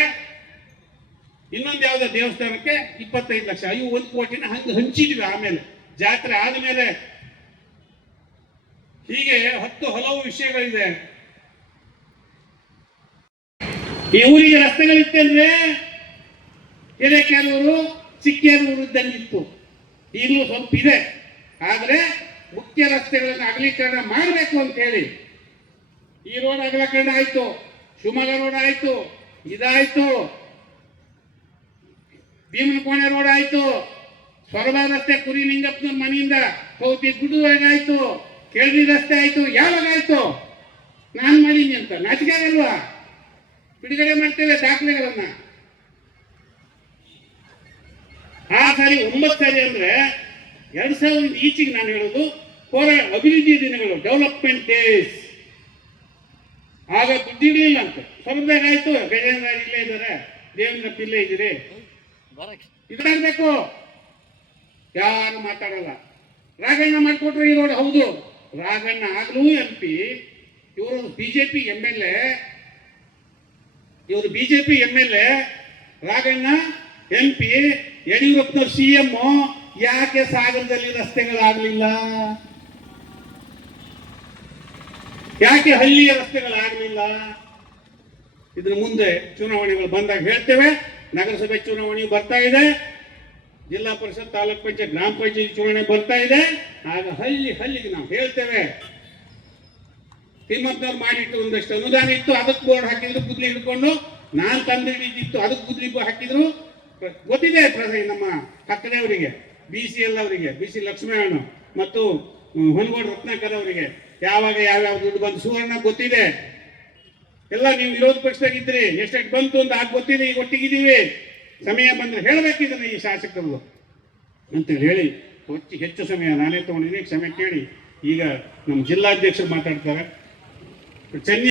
ಇನ್ನೊಂದು ಯಾವುದೇ ದೇವಸ್ಥಾನಕ್ಕೆ ಇಪ್ಪತ್ತೈದು ಲಕ್ಷ. ಇವು ಒಂದು ಕೋಟಿನ ಹಂಗೆ ಹಂಚಿದ್ವಿ ಆಮೇಲೆ. ಜಾತ್ರೆ ಆದಮೇಲೆ ಹೀಗೆ ಹತ್ತು ಹಲವು ವಿಷಯಗಳಿದೆ ಈ ಊರಿಗೆ ರಸ್ತೆಗಳಿತ್ತಂದ್ರೆ ಹಿರೇಕೆರೂರು, ಚಿಕ್ಕೇರೂರು ಇದ್ದಂಗಿತ್ತು. ಈಗಲೂ ಸ್ವಲ್ಪ ಇದೆ. ಆದ್ರೆ ಮುಖ್ಯ ರಸ್ತೆಗಳನ್ನು ಅಗಲೀಕರಣ ಮಾಡಬೇಕು ಅಂತ ಹೇಳಿ. ಈ ರೋಡ್ ಅಗಲೀಕರಣ ಆಯ್ತು, ಶಿವಮೊಗ್ಗ ರೋಡ್ ಆಯ್ತು, ಇದಾಯ್ತು. ಭೀಮನಕೋಣೆ ರೋಡ್ ಆಯ್ತು. ಸೊರಬ ರಸ್ತೆ ಕುರಿ ನಿಂಗಪ್ಪನ ಮನೆಯಿಂದ ಕೌತಿ ಗುಡ್ಡು ಆಯ್ತು. ಕೆಳದಿ ರಸ್ತೆ ಆಯ್ತು, ಯಾವಾಗ ಆಯ್ತು? ನಾನು ಮಾಡೀನಿ ಅಂತ. ನಾಚಿಕೆ ಆಗಲ್ವಾ ಬಿಡುಗಡೆ ಮಾಡ್ತೇವೆ ದಾಖಲೆಗಳನ್ನ. ಆ ಸಾರಿ ಒಂಬತ್ತು ಸಾರಿ ಅಂದ್ರೆ ಎರಡ್ ಸಾವಿರದ ಈಚೆಗೆ ನಾನು ಹೇಳೋದು, ಕೋರ ಅಭಿವೃದ್ಧಿ ದಿನಗಳು ಡೆವಲಪ್ಮೆಂಟ್ ಡೇಸ್ ಆಗ ದುಡ್ಡಿರಲಿಲ್ಲ ಅಂತ. ಸ್ವರ್ಗದಾಗ ಆಯ್ತು, ಗಜೇಂದ್ರ ಇಲ್ಲೇ ಇದ್ದಾರೆ, ದೇವೇಂದ್ರ ಪಿಲ್ಲೆ ಇದ್ದೀರಿ. ಇದಾಗಬೇಕು ಯಾರು ಮಾತಾಡಲ್ಲ. ರಾಘಣ್ಣ ಮಾಡಿಕೊಟ್ರೆ ಈ ರೋಡ್ ಹೌದು. ರಾಘಣ್ಣ ಆಗ್ಲೂ ಎಂ ಪಿ ಇವರು ಬಿಜೆಪಿ ಎಂ ಎಲ್ ಎ ಇವರು BJP M L A Raghanna M P ಯಡಿಯೂರಪ್ಪನವ್ರು ಸಿ ಎಂ ಯಾಕೆ ಸಾಗರದಲ್ಲಿ ರಸ್ತೆಗಳಾಗಲಿಲ್ಲ? ಯಾಕೆ ಹಳ್ಳಿಯ ರಸ್ತೆಗಳಾಗಲಿಲ್ಲ? ಇದ್ರ ಮುಂದೆ ಚುನಾವಣೆಗಳು ಬಂದಾಗ ಹೇಳ್ತೇವೆ. ನಗರಸಭೆ ಚುನಾವಣೆ ಬರ್ತಾ ಇದೆ. ಜಿಲ್ಲಾ ಪರಿಷತ್, ತಾಲೂಕ್ ಪಂಚಾಯತ್, ಗ್ರಾಮ ಪಂಚಾಯತ್ ಚುನಾವಣೆ ಬರ್ತಾ ಇದೆ. ಆಗ ಹಳ್ಳಿ ಹಳ್ಳಿಗೆ ನಾವು ಹೇಳ್ತೇವೆ. ತಿಮ್ಮಪ್ಪನವ್ರು ಮಾಡಿಟ್ಟು ಒಂದಷ್ಟು ಅನುದಾನ ಇತ್ತು. ಅದಕ್ಕೆ ಬೋರ್ಡ್ ಹಾಕಿದ್ರು, ಗುದ್ಲಿ ಹಿಡ್ಕೊಂಡು. ನಾನು ತಂದು ಅದಕ್ಕೆ ಗುದ್ಲಿ ಬ- ಹಾಕಿದ್ರು. ಗೊತ್ತಿದೆ ನಮ್ಮ ಹಕ್ಕನೆಯವರಿಗೆ ಬಿ ಸಿ ಎಲ್ ಅವರಿಗೆ ಬಿ ಸಿ ಲಕ್ಷ್ಮಣ ಮತ್ತು ಹೊನಗೋಡ್ ರತ್ನಾಕರ್ ಅವರಿಗೆ. ಯಾವಾಗ ಯಾವ್ಯಾವ ದುಡ್ಡು ಬಂದು ಸುವರ್ಣ ಗೊತ್ತಿದೆ. ಎಲ್ಲ ನೀವು ವಿರೋಧ ಪಕ್ಷದಾಗಿದ್ರಿ ಎಷ್ಟೆಷ್ಟು ಬಂತು ಅಂತ ಆಗ ಗೊತ್ತಿದೆ, ಈಗ ಒಟ್ಟಿಗಿದ್ದೀವಿ. ಸಮಯ ಬಂದ್ರೆ ಹೇಳಬೇಕಿದ್ರೆ ಈ ಶಾಸಕರು. ಅಂತೇಳಿ ಹೇಳಿ ಹೆಚ್ಚು ಹೆಚ್ಚು ಸಮಯ ನಾನೇ ತಗೊಂಡಿದ್ದೀನಿ ಕ್ಷಮೆ ಕೇಳಿ. ಈಗ ನಮ್ಮ ಜಿಲ್ಲಾಧ್ಯಕ್ಷರು ಮಾತಾಡ್ತಾರೆ. ಚೆನ್ನೈ